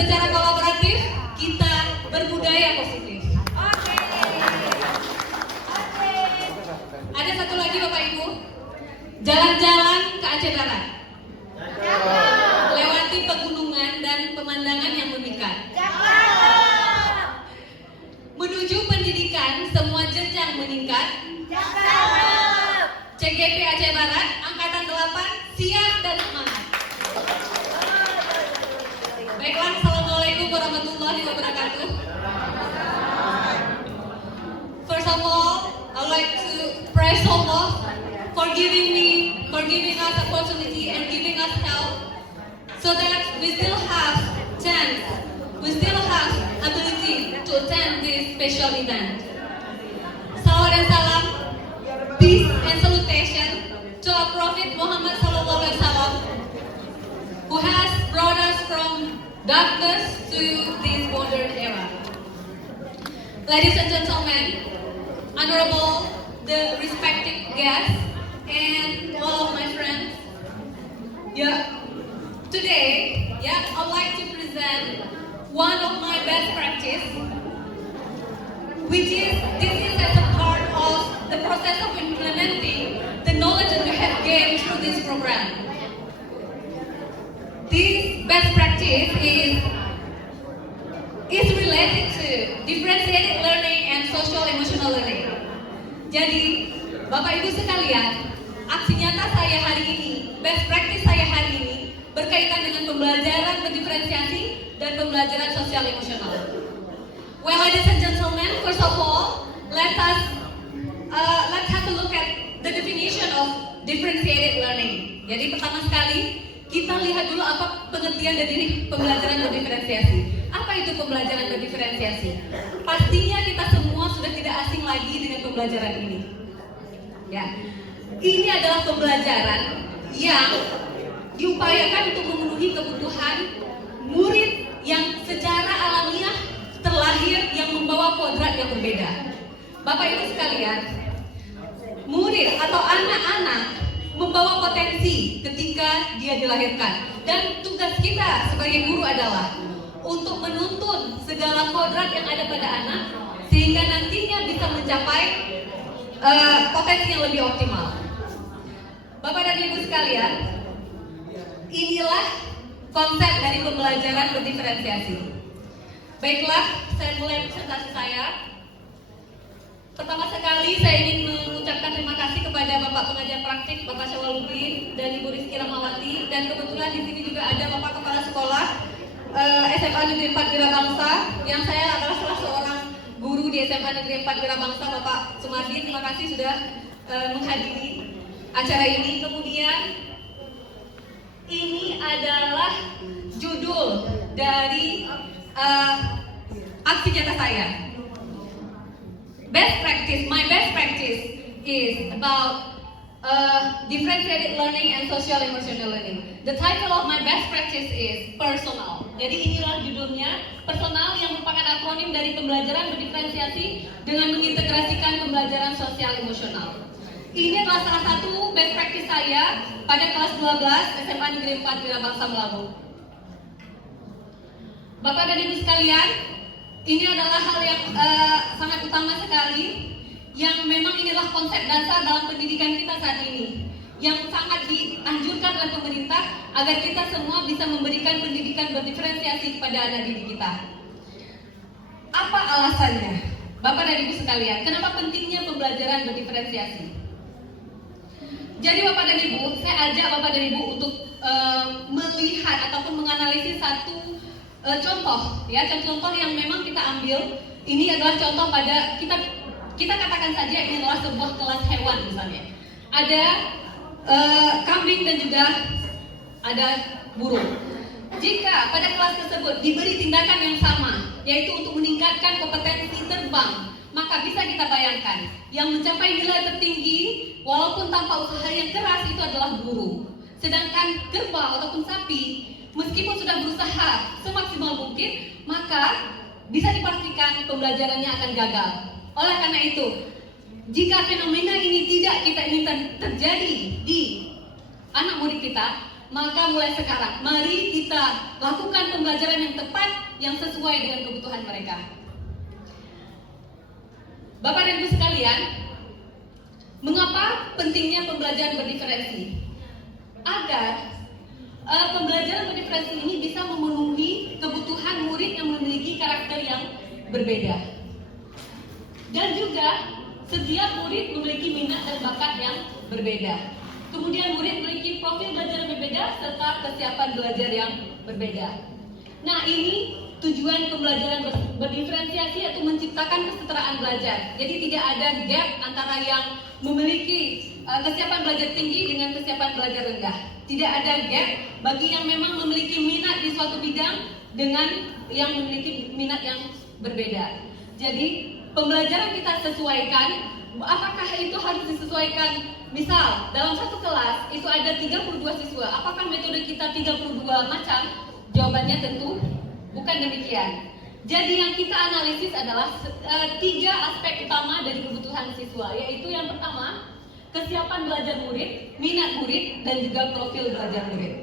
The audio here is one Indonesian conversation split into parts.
secara kolaboratif kita berbudaya positif. Oke. Ada satu lagi Bapak Ibu, jalan-jalan ke Aceh Barat. Lewati pegunungan dan pemandangan yang memikat. Menuju pendidikan semua jenjang meningkat. CGP Aceh Barat Angkatan 8 siap dan semangat. Baiklah, Assalamualaikum warahmatullahi wabarakatuh. First of all, I'd like to praise Allah for giving us opportunity and giving us help, so that we still have chance, we still have ability to attend this special event. Salawat dan salam, peace and salutation to our Prophet Muhammad sallallahu alaihi wasallam, who has brought us from darkness to this modern era. Ladies and gentlemen, honorable the respected guests and all of my friends, today, I'd like to present one of my best practice, which is this is as a part of the process of implementing the knowledge that we have gained through this program. This best practice is related to differentiated learning and social emotional learning. Jadi, Bapak Ibu sekalian, aksi nyata saya hari ini, best practice saya hari ini berkaitan dengan pembelajaran berdiferensiasi dan pembelajaran sosial emosional. Well, ladies and gentlemen, first of all, let's have a look at the definition of differentiated learning. Jadi pertama sekali kita lihat dulu apa pengertian dari pembelajaran berdiferensiasi. Apa itu pembelajaran berdiferensiasi? Pastinya kita semua sudah tidak asing lagi dengan pembelajaran ini. Ya, ini adalah pembelajaran yang diupayakan untuk memenuhi kebutuhan murid yang secara alamiah terlahir yang membawa kodrat yang berbeda. Bapak Ibu sekalian, murid atau anak-anak membawa potensi ketika dia dilahirkan, dan tugas kita sebagai guru adalah untuk menuntun segala kodrat yang ada pada anak sehingga nantinya bisa mencapai potensi yang lebih optimal. Bapak dan Ibu sekalian, inilah konsep dari pembelajaran berdiferensiasi. Baiklah, saya mulai presentasi saya. Pertama sekali saya ingin mengucapkan terima kasih kepada Bapak Pengajar Praktik, Bapak Syawaludin dan Ibu Rizky Rahmawati, dan kebetulan di sini juga ada Bapak Kepala Sekolah SMA Negeri 4 Wirabangsa, yang saya adalah salah seorang guru di SMA Negeri 4 Wirabangsa, Bapak Sumardi. Terima kasih sudah menghadiri acara ini. Kemudian ini adalah judul dari aksi nyata saya. My best practice is about differentiated learning and social emotional learning. The title of my best practice is personal. Jadi inilah judulnya, personal, yang merupakan akronim dari pembelajaran berdiferensiasi dengan mengintegrasikan pembelajaran sosial emosional. Ini adalah salah satu best practice saya pada kelas 12 SMA Negeri 4 Wirabangsa Melabu. Bapak dan Ibu sekalian, ini adalah hal yang sangat utama sekali, yang memang inilah konsep dasar dalam pendidikan kita saat ini, yang sangat dianjurkan oleh pemerintah agar kita semua bisa memberikan pendidikan berdiferensiasi kepada anak didik kita. Apa alasannya? Bapak dan Ibu sekalian, kenapa pentingnya pembelajaran berdiferensiasi? Jadi Bapak dan Ibu, saya ajak Bapak dan Ibu untuk melihat ataupun menganalisis satu contoh yang memang kita ambil. Ini adalah contoh pada kita katakan saja ini adalah sebuah kelas hewan misalnya. Ada kambing dan juga ada burung. Jika pada kelas tersebut diberi tindakan yang sama, yaitu untuk meningkatkan kompetensi terbang, maka bisa kita bayangkan yang mencapai nilai tertinggi walaupun tanpa usaha yang keras itu adalah burung. Sedangkan kerbau ataupun sapi, meskipun sudah berusaha semaksimal mungkin, maka bisa dipastikan pembelajarannya akan gagal. Oleh karena itu, jika fenomena ini tidak kita inginkan terjadi di anak murid kita, maka mulai sekarang mari kita lakukan pembelajaran yang tepat yang sesuai dengan kebutuhan mereka. Bapak dan Ibu sekalian, mengapa pentingnya pembelajaran berdiferensi? Agar pembelajaran berdiferensi ini bisa memenuhi kebutuhan murid yang memiliki karakter yang berbeda. Dan juga setiap murid memiliki minat dan bakat yang berbeda. Kemudian murid memiliki profil belajar yang berbeda serta kesiapan belajar yang berbeda. Nah, ini tujuan pembelajaran berdiferensiasi yaitu menciptakan kesetaraan belajar. Jadi tidak ada gap antara yang memiliki kesiapan belajar tinggi dengan kesiapan belajar rendah. Tidak ada gap bagi yang memang memiliki minat di suatu bidang dengan yang memiliki minat yang berbeda. Jadi pembelajaran kita sesuaikan. Apakah itu harus disesuaikan? Misal dalam satu kelas itu ada 32 siswa. Apakah metode kita 32 macam? Jawabannya tentu bukan demikian. Jadi yang kita analisis adalah 3 aspek utama dari kebutuhan siswa, yaitu yang pertama, kesiapan belajar murid, minat murid, dan juga profil belajar murid.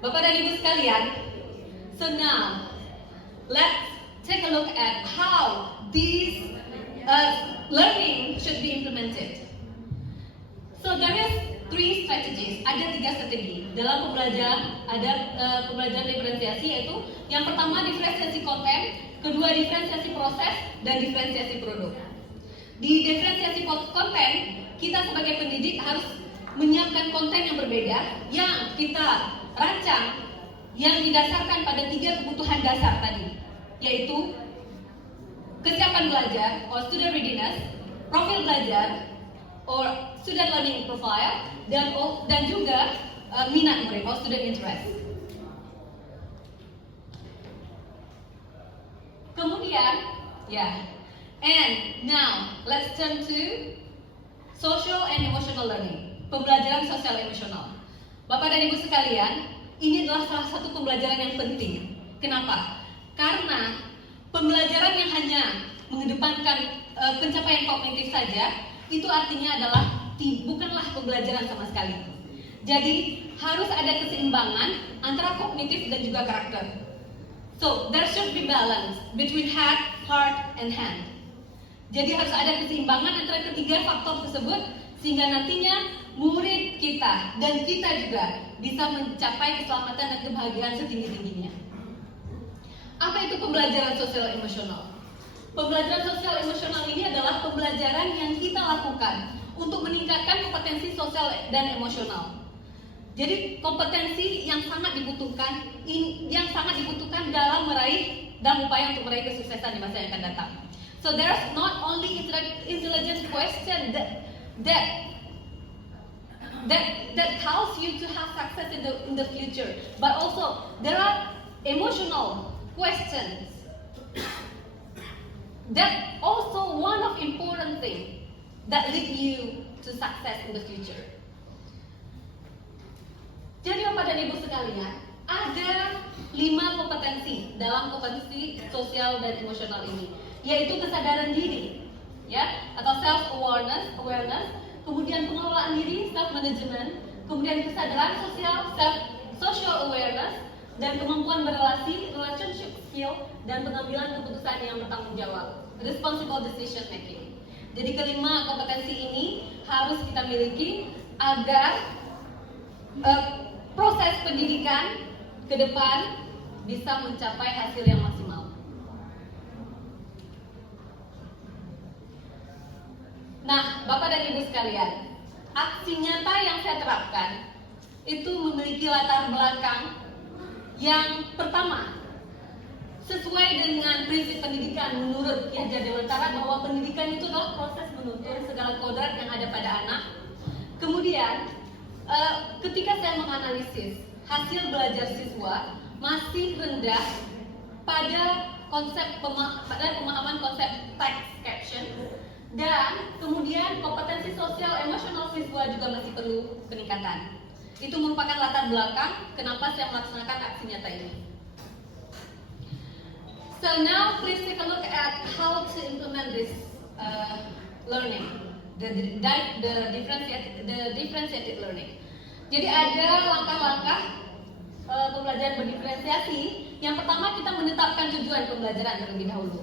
Bapak dan Ibu sekalian, so now let's take a look at how these learning should be implemented. So there is 3 strategies. Ada 3 strategi dalam pembelajaran. Ada pembelajaran diferensiasi, yaitu yang pertama diferensiasi konten, kedua diferensiasi proses, dan diferensiasi produk. Di diferensiasi konten, kita sebagai pendidik harus menyiapkan konten yang berbeda yang kita rancang yang didasarkan pada 3 kebutuhan dasar tadi, yaitu kesiapan belajar or student readiness, profil belajar or student learning profile, dan juga minat murid or student interest. Kemudian, and now let's turn to social and emotional learning, pembelajaran sosial emosional. Bapak dan Ibu sekalian, ini adalah salah satu pembelajaran yang penting. Kenapa? Karena pembelajaran yang hanya mengedepankan pencapaian kognitif saja, itu artinya adalah bukanlah pembelajaran sama sekali. Jadi harus ada keseimbangan antara kognitif dan juga karakter. So there should be balance between head, heart, and hand. Jadi harus ada keseimbangan antara ketiga faktor tersebut sehingga nantinya murid kita dan kita juga bisa mencapai keselamatan dan kebahagiaan setinggi-tingginya. Apa itu pembelajaran sosial emosional? Pembelajaran sosial emosional ini adalah pembelajaran yang kita lakukan untuk meningkatkan kompetensi sosial dan emosional. Jadi kompetensi yang sangat dibutuhkan dalam meraih dan upaya untuk meraih kesuksesan di masa yang akan datang. So there's not only intelligence question that helps you to have success in the future, but also there are emotional questions that also one of important thing that lead you to success in the future. Jadi Bapak dan Ibu sekalian, ada 5 kompetensi dalam kompetensi sosial dan emosional ini, yaitu kesadaran diri, atau self awareness, kemudian pengelolaan diri, self management, kemudian kesadaran sosial, social awareness, dan kemampuan berrelasi, relationship skill, dan pengambilan keputusan yang bertanggung jawab, responsible decision making. Jadi kelima kompetensi ini harus kita miliki agar proses pendidikan ke depan bisa mencapai hasil yang maksimal. Nah, Bapak dan Ibu sekalian, aksi nyata yang saya terapkan itu memiliki latar belakang yang pertama, sesuai dengan prinsip pendidikan menurut Ki Hajar Dewantara bahwa pendidikan itu adalah proses menuntun segala kodrat yang ada pada anak. Kemudian, ketika saya menganalisis hasil belajar siswa masih rendah pada pemahaman konsep text caption, dan kemudian kompetensi sosial emosional siswa juga masih perlu peningkatan. Itu merupakan latar belakang kenapa saya melaksanakan aksi nyata ini. So now please take a look at how to implement this learning. the differentiated learning. Jadi ada langkah-langkah pembelajaran berdiferensiasi. Yang pertama kita menetapkan tujuan pembelajaran terlebih dahulu.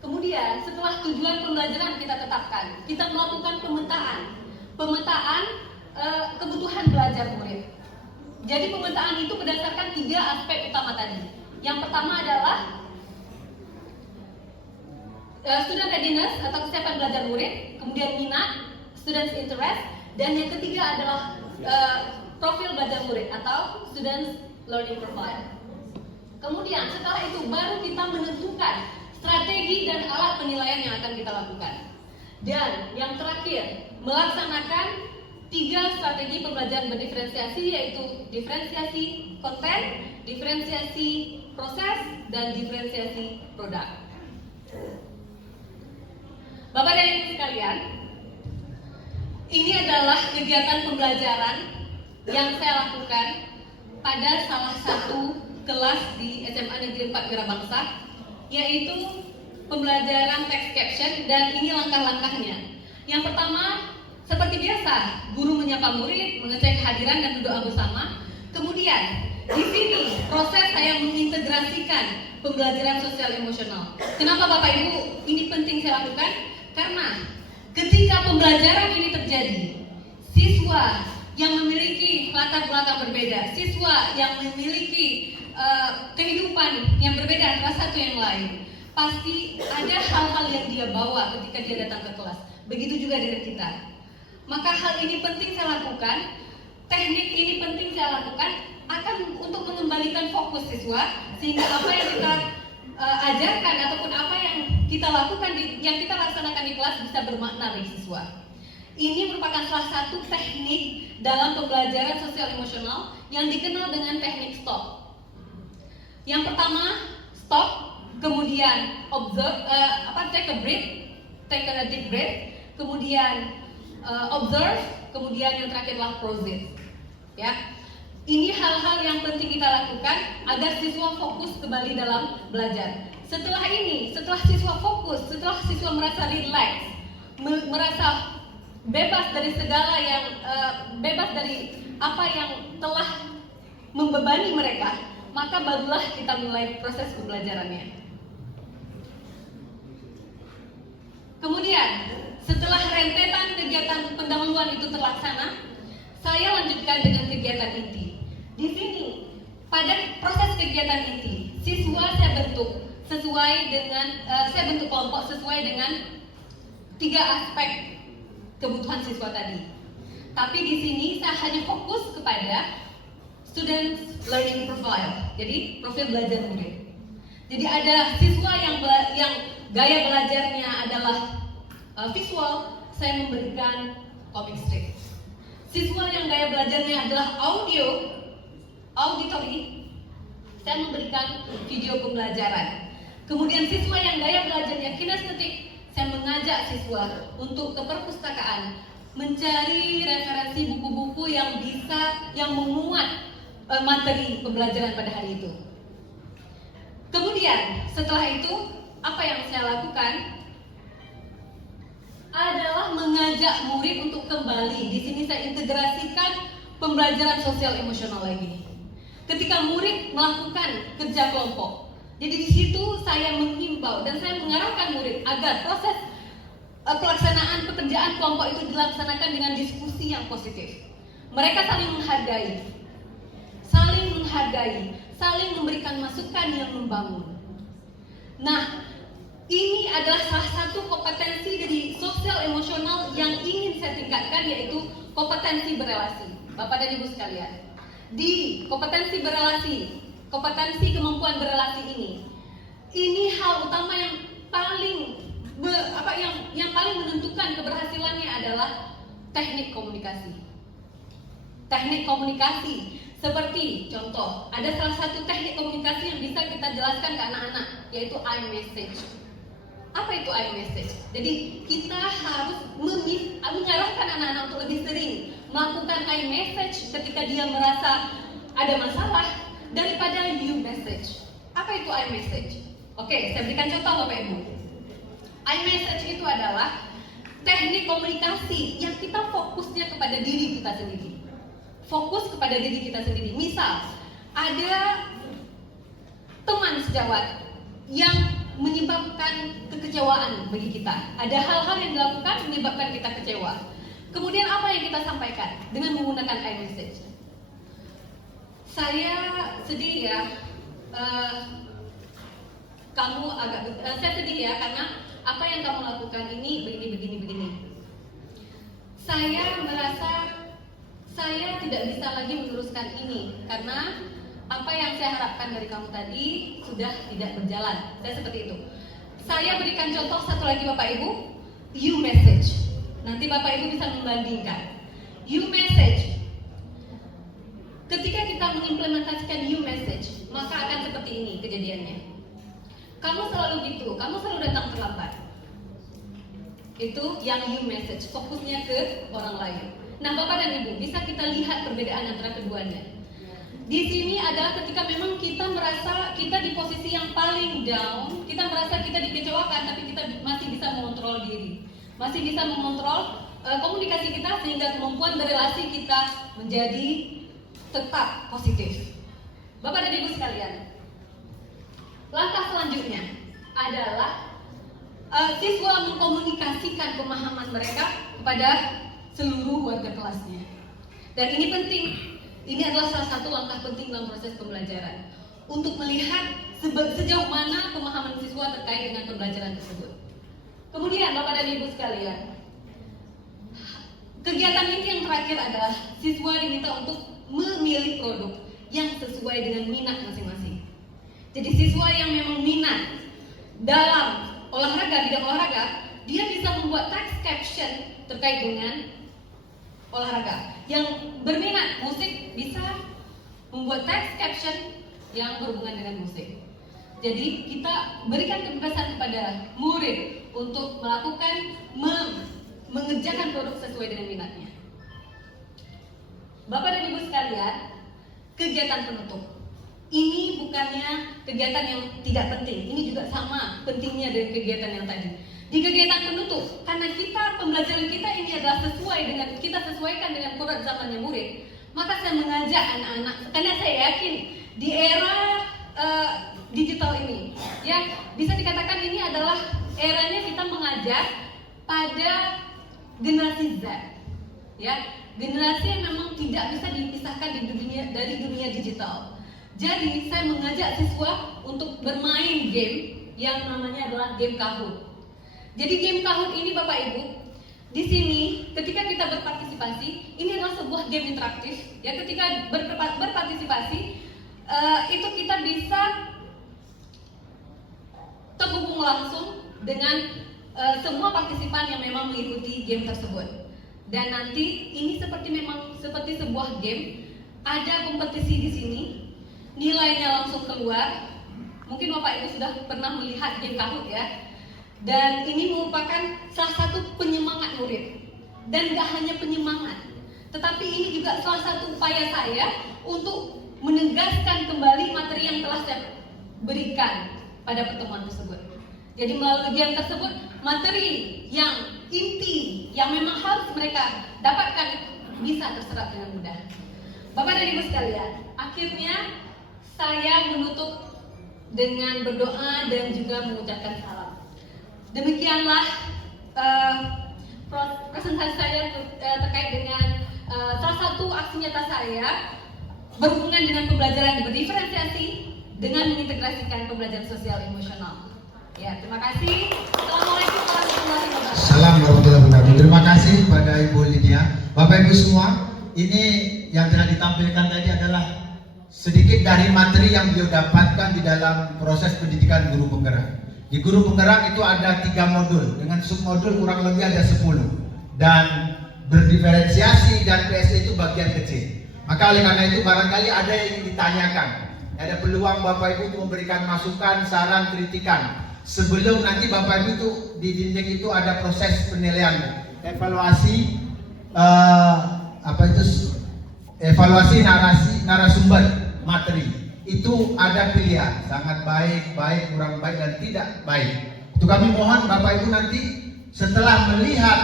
Kemudian setelah tujuan pembelajaran kita tetapkan, kita melakukan pemetaan kebutuhan belajar murid. Jadi pemetaan itu berdasarkan 3 aspek utama tadi. Yang pertama adalah student readiness atau kesiapan belajar murid, kemudian minat, students interest, dan yang ketiga adalah profil belajar murid atau students learning profile. Kemudian setelah itu baru kita menentukan strategi dan alat penilaian yang akan kita lakukan. Dan yang terakhir, melaksanakan 3 strategi pembelajaran berdiferensiasi, yaitu diferensiasi konten, diferensiasi proses, dan diferensiasi produk. Bapak dan Ibu sekalian, ini adalah kegiatan pembelajaran yang saya lakukan pada salah satu kelas di SMA Negeri 4 Wirabangsa, yaitu pembelajaran text caption, dan ini langkah-langkahnya. Yang pertama, seperti biasa, guru menyapa murid, mengecek kehadiran dan berdoa bersama. Kemudian, di sini proses saya mengintegrasikan pembelajaran sosial emosional. Kenapa Bapak Ibu ini penting saya lakukan? Karena ketika pembelajaran ini terjadi, siswa yang memiliki latar belakang berbeda, siswa yang memiliki kehidupan yang berbeda antara satu yang lain, pasti ada hal-hal yang dia bawa ketika dia datang ke kelas. Begitu juga dengan kita. Maka hal ini penting saya lakukan, teknik ini penting saya lakukan akan untuk mengembalikan fokus siswa, sehingga apa yang kita ajarkan ataupun apa yang kita lakukan yang kita laksanakan di kelas bisa bermakna bagi siswa. Ini merupakan salah satu teknik dalam pembelajaran sosial emosional yang dikenal dengan teknik stop. Yang pertama stop, kemudian observe, take a deep breath, kemudian observe, kemudian yang terakhir adalah proceed. Ya, ini hal-hal yang penting kita lakukan agar siswa fokus kembali dalam belajar. Setelah siswa fokus, setelah siswa merasa relax, merasa bebas dari segala yang bebas dari apa yang telah membebani mereka, maka barulah kita mulai proses pembelajarannya. Kemudian setelah rentetan kegiatan pendahuluan itu terlaksana, saya lanjutkan dengan kegiatan inti. Di sini, pada proses kegiatan inti, siswa saya bentuk kelompok sesuai dengan 3 aspek kebutuhan siswa tadi. Tapi di sini saya hanya fokus kepada students learning profile, jadi profil belajar murid. Jadi ada siswa yang gaya belajarnya adalah visual, saya memberikan comic strip. Siswa yang gaya belajarnya adalah auditory, saya memberikan video pembelajaran. Kemudian siswa yang gaya belajarnya kinestetik, saya mengajak siswa untuk ke perpustakaan mencari referensi buku-buku yang memuat materi pembelajaran pada hari itu. Kemudian setelah itu apa yang saya lakukan adalah mengajak murid untuk kembali. Di sini saya integrasikan pembelajaran sosial emosional lagi. Ketika murid melakukan kerja kelompok, jadi di situ saya menghimbau dan saya mengarahkan murid agar proses pelaksanaan pekerjaan kelompok itu dilaksanakan dengan diskusi yang positif. Mereka saling menghargai, saling memberikan masukan yang membangun. Nah, ini adalah salah satu kompetensi dari sosial emosional yang ingin saya tingkatkan, yaitu kompetensi berelasi. Bapak dan Ibu sekalian, di kompetensi kemampuan berelasi ini hal utama yang paling menentukan keberhasilannya adalah teknik komunikasi. Teknik komunikasi seperti contoh, ada salah satu teknik komunikasi yang bisa kita jelaskan ke anak-anak, yaitu iMessage. Apa itu iMessage? Jadi kita harus mengarahkan anak-anak untuk lebih sering melakukan iMessage ketika dia merasa ada masalah daripada U-message. Apa itu iMessage? Oke, saya berikan contoh Bapak Ibu. iMessage itu adalah teknik komunikasi yang kita fokusnya kepada diri kita sendiri. Fokus kepada diri kita sendiri. Misal, ada teman sejawat yang menyebabkan kekecewaan bagi kita. Ada hal-hal yang dilakukan menyebabkan kita kecewa. Kemudian apa yang kita sampaikan dengan menggunakan iMessage? Saya sedih ya, saya sedih ya karena apa yang kamu lakukan ini begini. Saya merasa saya tidak bisa lagi meneruskan ini karena apa yang saya harapkan dari kamu tadi sudah tidak berjalan. Saya seperti itu. Saya berikan contoh satu lagi Bapak Ibu, U-Message. Nanti Bapak Ibu bisa membandingkan. U-Message. Ketika kita mengimplementasikan U-Message, maka akan seperti ini kejadiannya. Kamu selalu gitu, kamu selalu datang terlambat. Itu yang U-Message, fokusnya ke orang lain. Nah Bapak dan Ibu, bisa kita lihat perbedaan antara keduanya. Di sini adalah ketika memang kita merasa kita di posisi yang paling down, kita merasa kita dikecewakan, tapi kita masih bisa mengontrol diri, masih bisa mengontrol komunikasi kita sehingga kemampuan berelasi kita menjadi tetap positif. Bapak dan Ibu sekalian, langkah selanjutnya adalah siswa mengkomunikasikan pemahaman mereka kepada seluruh warga kelasnya. Dan ini penting. Ini adalah salah satu langkah penting dalam proses pembelajaran untuk melihat sejauh mana pemahaman siswa terkait dengan pembelajaran tersebut. Kemudian Bapak dan Ibu sekalian, kegiatan ini yang terakhir adalah siswa diminta untuk memilih produk yang sesuai dengan minat masing-masing. Jadi siswa yang memang minat dalam bidang olahraga, dia bisa membuat text caption terkait dengan olahraga. Yang berminat musik bisa membuat text caption yang berhubungan dengan musik. Jadi kita berikan kebebasan kepada murid untuk melakukan mengerjakan produk sesuai dengan minatnya. Bapak dan Ibu sekalian, kegiatan penutup ini bukannya kegiatan yang tidak penting. Ini juga sama pentingnya dengan kegiatan yang tadi. Di kegiatan penutup, karena pembelajaran kita ini adalah kita sesuaikan dengan kodrat zamannya murid, maka saya mengajak anak-anak, karena saya yakin di era digital ini, ya bisa dikatakan ini adalah eranya kita mengajar pada generasi Z, ya generasi yang memang tidak bisa dipisahkan dari dunia digital. Jadi saya mengajak siswa untuk bermain game yang namanya adalah game Kahoot. Jadi game Kahoot ini Bapak Ibu, di sini ketika kita berpartisipasi, ini adalah sebuah game interaktif. Ya, ketika berpartisipasi itu kita bisa terhubung langsung dengan semua partisipan yang memang mengikuti game tersebut. Dan nanti ini seperti sebuah game, ada kompetisi di sini, nilainya langsung keluar. Mungkin Bapak Ibu sudah pernah melihat game Kahoot ya. Dan ini merupakan salah satu penyemangat murid. Dan gak hanya penyemangat, tetapi ini juga salah satu upaya saya untuk menegaskan kembali materi yang telah saya berikan pada pertemuan tersebut. Jadi melalui game tersebut, materi yang inti yang memang harus mereka dapatkan bisa terserap dengan mudah. Bapak dan Ibu sekalian, akhirnya saya menutup dengan berdoa dan juga mengucapkan salam. Demikianlah presentasi saya terkait dengan salah satu aksi nyata saya berhubungan dengan pembelajaran berdiferensiasi dengan mengintegrasikan pembelajaran sosial emosional. Ya, terima kasih. Assalamualaikum warahmatullahi wabarakatuh. Salam warahmatullahi wabarakatuh. Terima kasih kepada Ibu Lydia. Bapak Ibu semua, ini yang telah ditampilkan tadi adalah sedikit dari materi yang beliau dapatkan di dalam proses pendidikan guru penggerak. Di guru penggerak itu ada 3 modul, dengan submodul kurang lebih ada 10. Dan berdiferensiasi dan PSE itu bagian kecil. Maka oleh karena itu barangkali ada yang ingin ditanyakan. Ada peluang Bapak Ibu untuk memberikan masukan, saran, kritikan. Sebelum nanti Bapak Ibu itu di dinding itu ada proses penilaian, evaluasi evaluasi narasumber materi. Itu ada pilihan, sangat baik, kurang baik, dan tidak baik. Itu kami mohon Bapak Ibu nanti setelah melihat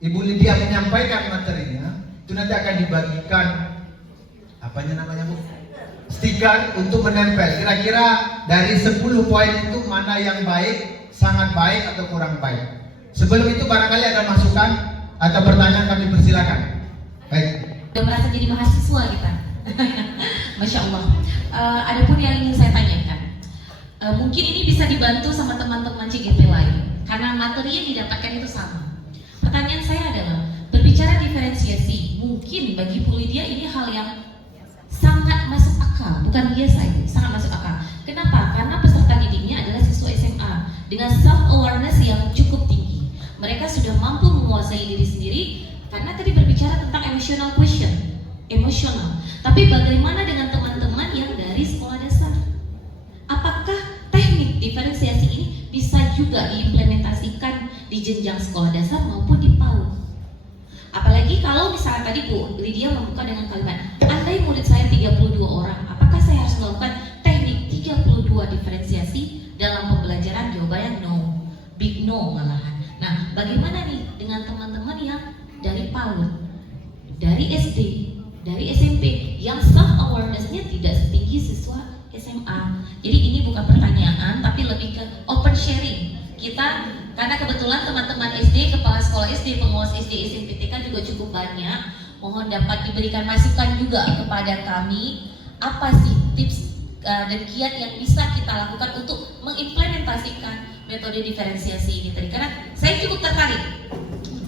Ibu Lydia menyampaikan materinya, itu nanti akan dibagikan apanya namanya Bu? Stiker untuk menempel. Kira-kira dari 10 poin itu mana yang baik, sangat baik atau kurang baik. Sebelum itu barangkali ada masukan atau pertanyaan, kami persilakan. Baik. Udah merasa jadi mahasiswa kita. Masya Allah. Ada pun yang ingin saya tanyakan. Mungkin ini bisa dibantu sama teman-teman CGP lain, karena materi yang didapatkan itu sama. Pertanyaan saya adalah, berbicara diferensiasi, mungkin bagi Bu Lydia ini hal yang sangat masuk akal, bukan biasa itu, sangat masuk akal. Kenapa? Karena peserta didiknya adalah siswa SMA dengan self awareness yang cukup tinggi. Mereka sudah mampu menguasai diri sendiri, karena tadi berbicara tentang emotional quotient, emosional. Tapi bagaimana dengan teman-teman yang dari sekolah dasar? Apakah teknik diferensiasi ini bisa juga diimplementasikan di jenjang sekolah dasar maupun di PAUD? Apalagi kalau misalnya tadi Bu Lydia membuka dengan kalimat, andai murid saya 32 orang, apakah saya harus melakukan teknik 32 diferensiasi dalam pembelajaran? Jawabannya no, big no malahan. Nah, bagaimana nih dengan teman-teman yang dari PAUD, dari SD, dari SMP, yang self awareness-nya tidak setinggi siswa SMA? Jadi ini bukan pertanyaan, tapi lebih ke open sharing. Kita, karena kebetulan teman-teman SD, kepala sekolah SD, pengawas SD, SMP, TK juga cukup banyak. Mohon dapat diberikan masukan juga kepada kami, apa sih tips dan kiat yang bisa kita lakukan untuk mengimplementasikan metode diferensiasi ini tadi. Karena saya cukup tertarik.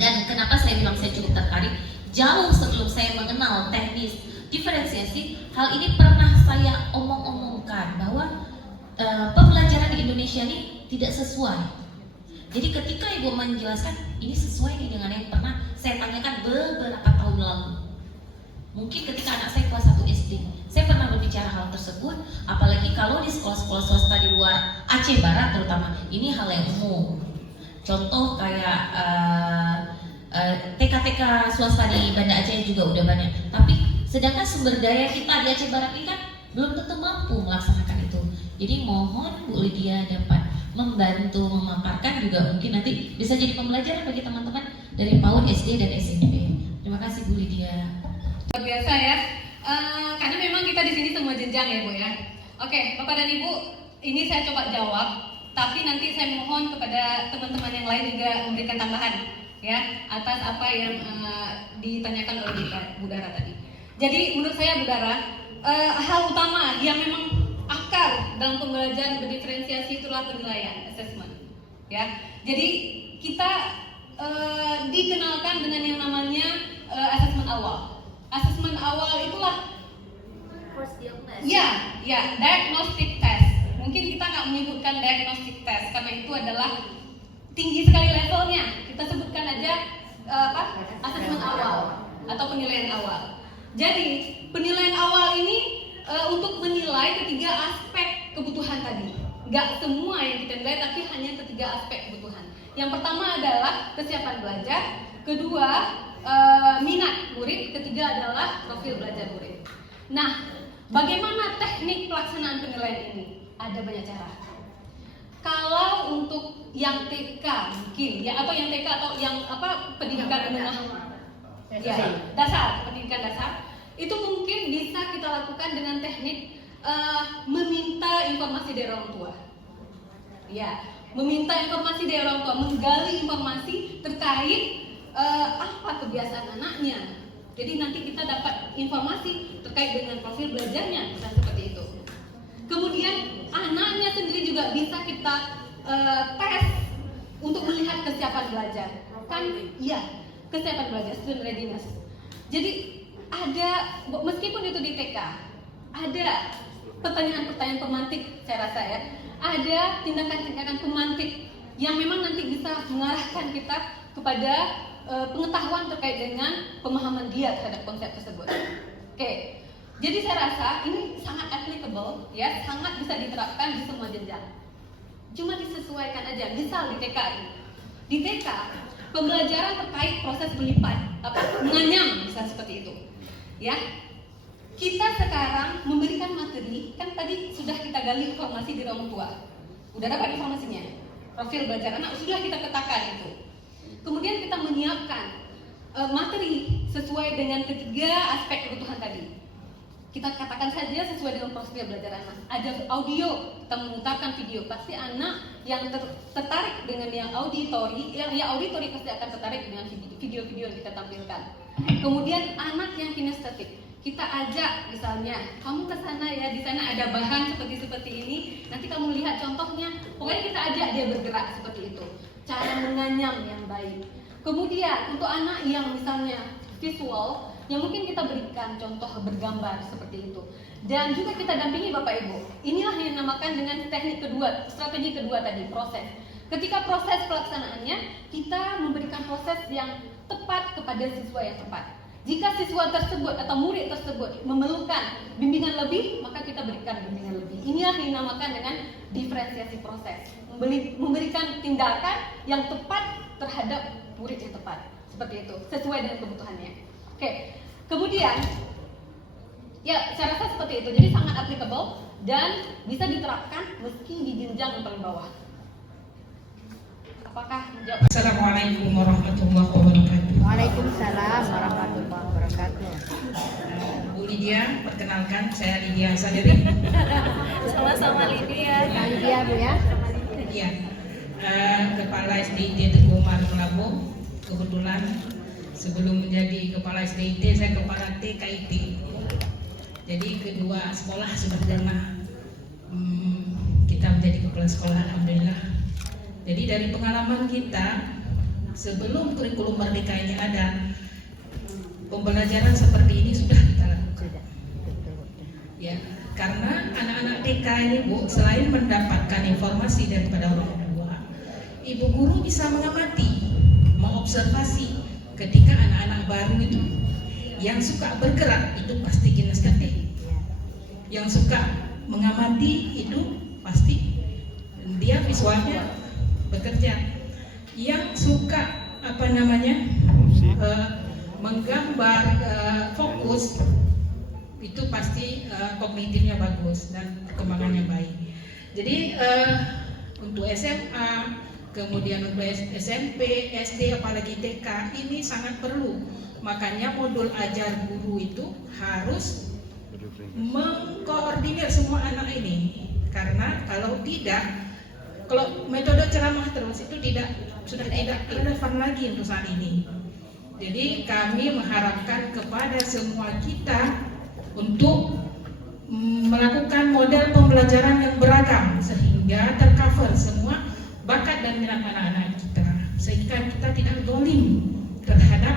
Dan kenapa saya bilang saya cukup tertarik? Jauh sebelum saya mengenal teknis diferensiasi, hal ini pernah saya omong-omongkan bahwa pembelajaran di Indonesia ini tidak sesuai. Jadi ketika Ibu menjelaskan, ini sesuai nih dengan yang pernah saya tanyakan beberapa tahun lalu. Mungkin ketika anak saya kelas 1 SD, saya pernah berbicara hal tersebut. Apalagi kalau di sekolah-sekolah swasta di luar Aceh Barat terutama, ini hal yang umum. Contoh kayak TK-TK swasta di Banda Aceh juga udah banyak. Tapi sedangkan sumber daya kita di Aceh Barat ini kan belum tentu mampu melaksanakan itu. Jadi mohon Bu Lydia dapat membantu memaparkan, juga mungkin nanti bisa jadi pembelajaran bagi teman-teman dari PAUD, SD, dan SMP. Terima kasih Bu Lydia. Luar biasa ya, karena memang kita di sini semua jenjang ya Bu ya. Oke, Bapak dan Ibu, ini saya coba jawab, tapi nanti saya mohon kepada teman-teman yang lain juga memberikan tambahan ya atas apa yang ditanyakan oleh Bu Dara tadi. Jadi menurut saya Bu Dara, hal utama yang memang akar dalam pembelajaran berdiferensiasi itulah penilaian, assessment ya. Jadi kita dikenalkan dengan yang namanya assessment awal. Assessment awal itulah diagnostic test. Mungkin kita nggak menyebutkan diagnostic test karena itu adalah tinggi sekali levelnya. Kita sebutkan aja assessment awal atau penilaian awal. Jadi penilaian awal ini untuk menilai ketiga aspek kebutuhan tadi. Nggak semua yang kita nilai, tapi hanya ketiga aspek kebutuhan. Yang pertama adalah kesiapan belajar, kedua minat murid, ketiga adalah profil belajar murid. Nah, bagaimana teknik pelaksanaan penilaian ini? Ada banyak cara. Kalau untuk yang TK mungkin ya, atau yang TK atau yang pendidikan menengah ya, dasar, pendidikan dasar, itu mungkin bisa kita lakukan dengan teknik meminta informasi dari orang tua. Ya, meminta informasi dari orang tua, menggali informasi terkait apa kebiasaan anaknya. Jadi nanti kita dapat informasi terkait dengan profil belajarnya, misalnya seperti itu. Kemudian anaknya sendiri juga bisa kita tes untuk melihat kesiapan belajar. Kan, iya, kesiapan belajar, student readiness. Jadi ada, meskipun itu di TK, ada pertanyaan-pertanyaan pemantik, saya rasa ya, ada tindakan-tindakan pemantik yang memang nanti bisa mengarahkan kita kepada pengetahuan terkait dengan pemahaman dia terhadap konsep tersebut. Oke, jadi saya rasa ini sangat applicable, ya, sangat bisa diterapkan di semua jenjang. Cuma disesuaikan aja. Misal di TK ini, di TK pembelajaran terkait proses melipat, menganyam, bisa seperti itu. Ya, kita sekarang memberikan materi, kan tadi sudah kita gali informasi di orang tua, udah dapat informasinya, profil belajar anak sudah kita petakan itu. Kemudian kita menyiapkan materi sesuai dengan ketiga aspek kebutuhan tadi. Kita katakan saja sesuai dengan proses belajar anak. Ada audio, kita memutarkan video. Pasti anak yang tertarik dengan yang auditori, yang auditori pasti akan tertarik dengan video-video yang kita tampilkan. Kemudian anak yang kinestetik, kita ajak misalnya, kamu ke sana ya, di sana ada bahan seperti ini. Nanti kamu lihat contohnya. Pokoknya kita ajak dia bergerak seperti itu. Cara menganyam yang baik. Kemudian untuk anak yang misalnya visual, yang mungkin kita berikan contoh bergambar seperti itu. Dan juga kita dampingi Bapak Ibu. Inilah yang dinamakan dengan teknik kedua, strategi kedua tadi, proses. Ketika proses pelaksanaannya, kita memberikan proses yang tepat kepada siswa yang tepat. Jika siswa tersebut atau murid tersebut memerlukan bimbingan lebih, maka kita berikan bimbingan lebih. Inilah yang dinamakan dengan diferensiasi proses. Memberikan tindakan yang tepat terhadap murid yang tepat. Seperti itu, sesuai dengan kebutuhannya. Oke, kemudian ya saya rasa seperti itu. Jadi sangat applicable dan bisa diterapkan meski di jenjang yang paling bawah. Apakah menjawab? Assalamualaikum warahmatullahi wabarakatuh. Waalaikumsalam warahmatullahi wabarakatuh. Bu Lydia, perkenalkan saya Lydia Saderi. Sama-sama Lydia. Lydia Bu ya. Iya, Kepala SDIT Teguh Umar Lampung. Kebetulan sebelum menjadi Kepala SDIT, saya Kepala TKIP. Jadi kedua sekolah sudah pernah kita menjadi kepala sekolah, alhamdulillah. Jadi dari pengalaman kita sebelum kurikulum Merdeka ini ada, pembelajaran seperti ini sudah kita lakukan. Ya, karena anak-anak TK ini Bu, selain mendapatkan informasi daripada orang tua, ibu guru bisa mengamati, mengobservasi ketika anak-anak baru itu yang suka bergerak itu pasti kinestetik, yang suka mengamati itu pasti dia visualnya bekerja, yang suka menggambar fokus itu pasti kognitifnya bagus dan perkembangannya baik. Jadi untuk SMA, kemudian untuk SMP, SD, apalagi TK ini sangat perlu. Makanya modul ajar guru itu harus mengkoordinir semua anak ini. Karena kalau tidak, kalau metode ceramah terus itu sudah tidak relevan lagi untuk saat ini. Jadi kami mengharapkan kepada semua kita untuk melakukan model pembelajaran yang beragam sehingga tercover semua bakat dan minat anak-anak kita, sehingga kita tidak zalim terhadap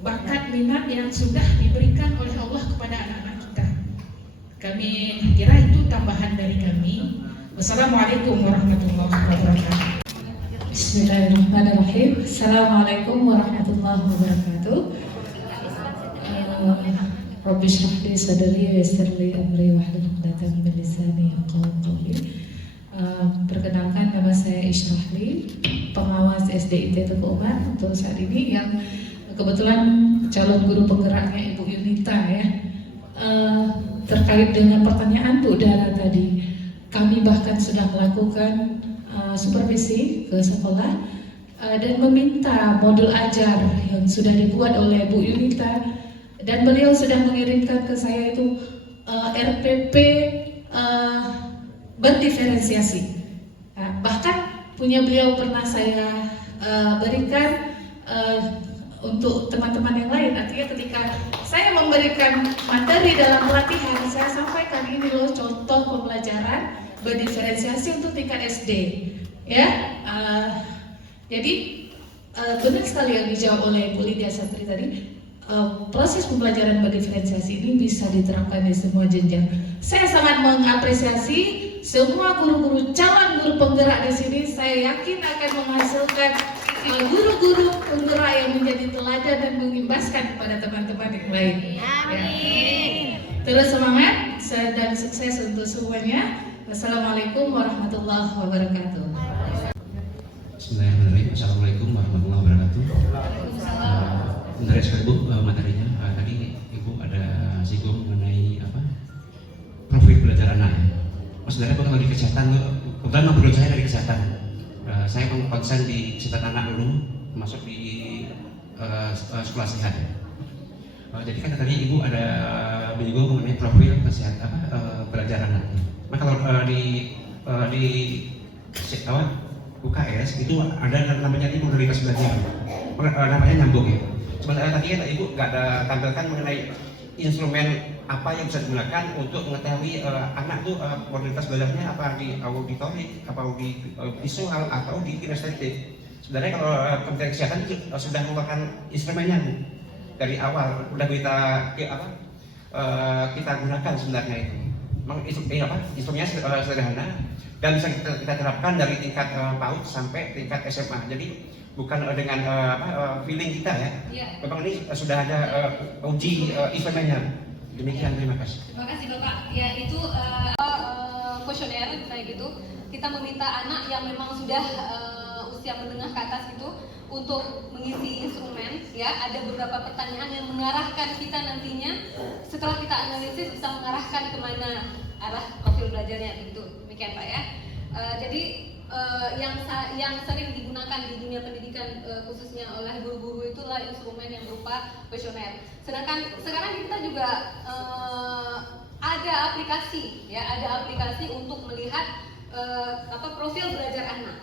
bakat minat yang sudah diberikan oleh Allah kepada anak-anak kita. Kami kira itu tambahan dari kami. Wassalamualaikum warahmatullahi wabarakatuh. Bismillahirrahmanirrahim. Assalamualaikum warahmatullahi wabarakatuh. Rabbi shrah li sadri wa yassir li amri wahlul 'uqdatam min lisani yafqahu qawli. Perkenalkan, nama saya Isyrahli, pengawas SDIT Teguh Umar untuk saat ini, yang kebetulan calon guru penggeraknya Ibu Yunita ya. Terkait dengan pertanyaan Bu Dara tadi, kami bahkan sudah melakukan supervisi ke sekolah dan meminta modul ajar yang sudah dibuat oleh Bu Yunita, dan beliau sudah mengirimkan ke saya itu RPP berdiferensiasi. Bahkan punya beliau pernah saya berikan untuk teman-teman yang lain. Artinya ketika saya memberikan materi dalam pelatihan, saya sampaikan ini loh contoh pembelajaran berdiferensiasi untuk tingkat SD. Ya, jadi benar sekali yang dijawab oleh Bu Lydia Satri tadi. Proses pembelajaran berdiferensiasi ini bisa diterapkan di semua jenjang. Saya sangat mengapresiasi semua guru-guru, calon guru penggerak di sini. Saya yakin akan menghasilkan guru-guru penggerak yang menjadi teladan dan mengimbaskan kepada teman-teman yang lain. Amin. Terus semangat dan sukses untuk semuanya. Wassalamualaikum warahmatullahi wabarakatuh. Bismillahirrahmanirrahim. Assalamualaikum warahmatullahi wabarakatuh. Menarik sekali Bu materinya. Tadi Ibu ada singgung mengenai profil belajar anak ya. Mas sebenarnya bukan lagi kesehatan, kebetulan background saya dari kesehatan. Saya konsen di kesehatan anak dulu masuk di sekolah sehat ya. Jadi kan tadi Ibu ada menyinggung mengenai profil kesehatan belajar anak. Nah kalau di UKS itu ada namanya ini modalitas belajar, namanya nyambung ya. Sebenarnya tadi kan Ibu nggak ada tampilkan mengenai instrumen apa yang bisa digunakan untuk mengetahui anak tuh modalitas belajarnya apa di auditorik, apa di visual atau di kinestetik. Sebenarnya kalau Kementerian Kesehatan sudah mengeluarkan instrumennya Bu. Dari awal udah kita gunakan sebenarnya itu. Memang instrumennya sederhana dan bisa kita terapkan dari tingkat PAUD sampai tingkat SMA. Jadi bukan dengan feeling kita ya. Memang ini sudah ada uji instrumennya. Demikian, terima kasih. Terima kasih Bapak. Ya itu kuesioner kayak gitu. Kita meminta anak yang memang sudah usia menengah ke atas itu untuk mengisi instrumen. Ya ada beberapa pertanyaan yang mengarahkan kita nantinya setelah kita analisis bisa mengarahkan kemana arah profil belajarnya begitu. Demikian Pak ya. Jadi yang sering digunakan di dunia pendidikan khususnya oleh guru-guru itulah instrumen yang berupa kuesioner. Sedangkan sekarang kita juga ada aplikasi ya, ada aplikasi untuk melihat profil belajar anak.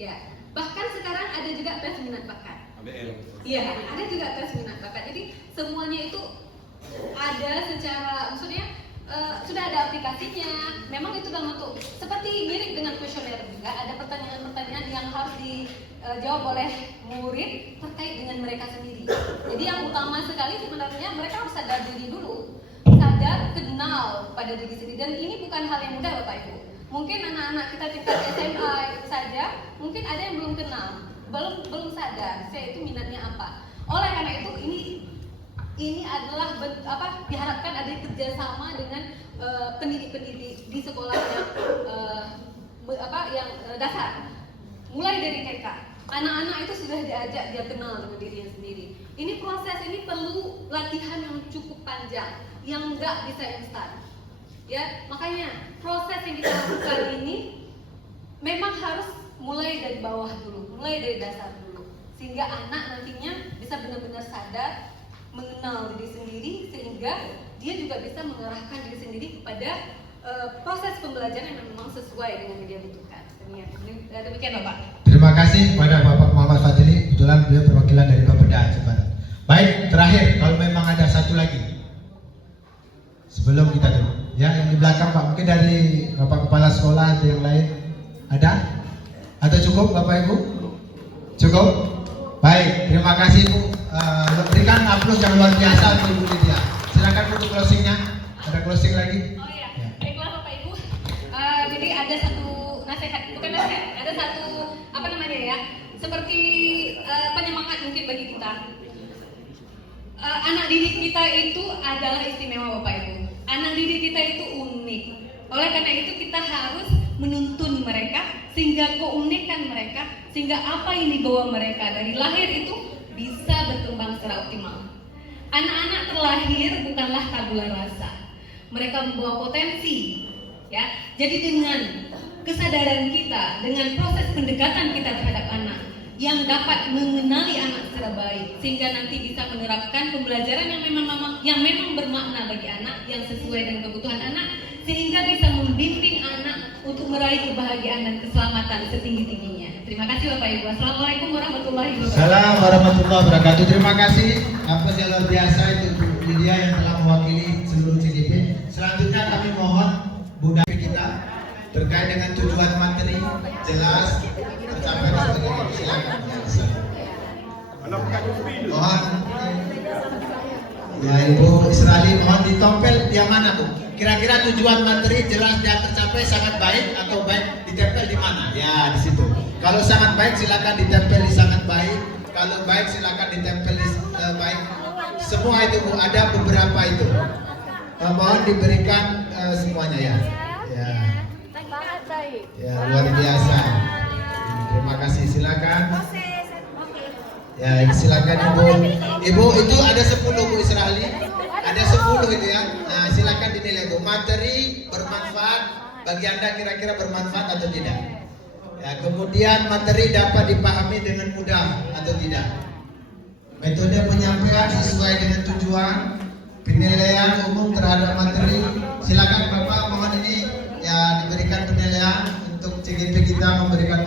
Ya, bahkan sekarang ada juga tes minat bakat. Iya, ada juga tes minat bakat. Jadi semuanya itu ada secara maksudnya sudah ada aplikasinya. Memang itu dalam bentuk seperti mirip dengan kuesioner juga. Ada pertanyaan-pertanyaan yang harus dijawab oleh murid terkait dengan mereka sendiri. Jadi yang utama sekali sebenarnya mereka harus sadar diri dulu, sadar kenal pada diri sendiri. Dan ini bukan hal yang mudah Bapak Ibu. Mungkin anak-anak kita tingkat SMA saja, mungkin ada yang belum kenal, belum sadar saya itu minatnya apa. Oleh karena itu ini adalah diharapkan ada kerjasama dengan pendidik-pendidik di sekolah yang dasar, mulai dari TK. Anak-anak itu sudah diajak dia kenal dengan dirinya sendiri. Ini proses ini perlu latihan yang cukup panjang, yang nggak bisa instan. Ya, makanya proses yang kita lakukan ini memang harus mulai dari bawah dulu, mulai dari dasar dulu, sehingga anak nantinya bisa benar-benar sadar, mengenal diri sendiri, sehingga dia juga bisa mengarahkan diri sendiri kepada proses pembelajaran yang memang sesuai dengan yang dia butuhkan. Demikian Bapak. Terima kasih kepada Bapak Muhammad Fadli, kebetulan beliau perwakilan dari Bapeda Aceh Barat. Baik, terakhir kalau memang ada satu lagi sebelum kita tutup. Ya, yang di belakang Pak, mungkin dari Bapak Kepala Sekolah atau yang lain ada? Atau cukup Bapak Ibu? Cukup? Baik, terima kasih Bu. Berikan aplaus yang luar biasa untuk Ibu Lydia. Silakan untuk closingnya. Ada closing lagi? Oh iya, baiklah Bapak Ibu. Jadi ada satu nasihat, bukan nasihat, ada satu seperti penyemangat mungkin bagi kita. Anak didik kita itu adalah istimewa Bapak Ibu. Anak didik kita itu unik. Oleh karena itu kita harus menuntun mereka sehingga keunikan mereka, sehingga apa yang dibawa mereka dari lahir itu bisa berkembang secara optimal. Anak-anak terlahir bukanlah tabula rasa. Mereka membawa potensi, ya. Jadi dengan kesadaran kita, dengan proses pendekatan kita terhadap anak yang dapat mengenali anak secara baik, sehingga nanti bisa menerapkan pembelajaran yang memang bermakna bagi anak, yang sesuai dengan kebutuhan anak, sehingga bisa membimbing anak untuk meraih kebahagiaan dan keselamatan setinggi-tingginya. Terima kasih Bapak Ibu. Assalamualaikum warahmatullahi wabarakatuh. Assalamualaikum warahmatullahi wabarakatuh. Terima kasih atas yang luar biasa itu Bu Lydia yang telah mewakili seluruh CGP. Selanjutnya kami mohon Bu Davi kita terkait dengan tujuan materi jelas tercapai sebagainya. Silakan. Mohon ya Ibu Israeli, mohon ditompel yang mana Bu? Kira-kira tujuan materi jelas dan tercapai sangat baik atau baik ditempel di mana? Ya di situ. Kalau sangat baik silakan ditempel di sangat baik. Kalau baik silakan ditempel di baik. Semua itu Bu, ada beberapa itu. Mohon diberikan semuanya ya. Ya. Ya luar biasa. Terima kasih, silakan. Ya silakan Ibu. Ibu itu ada 10 Bu Israeli. Ada 10 itu ya. Nah, silakan dinilai Bu. Materi bermanfaat bagi Anda, kira-kira bermanfaat atau tidak? Ya, kemudian materi dapat dipahami dengan mudah atau tidak. Metode penyampaian sesuai dengan tujuan, penilaian umum terhadap materi. Silakan Bapak, mohon ini ya diberikan penilaian untuk CGP kita memberikan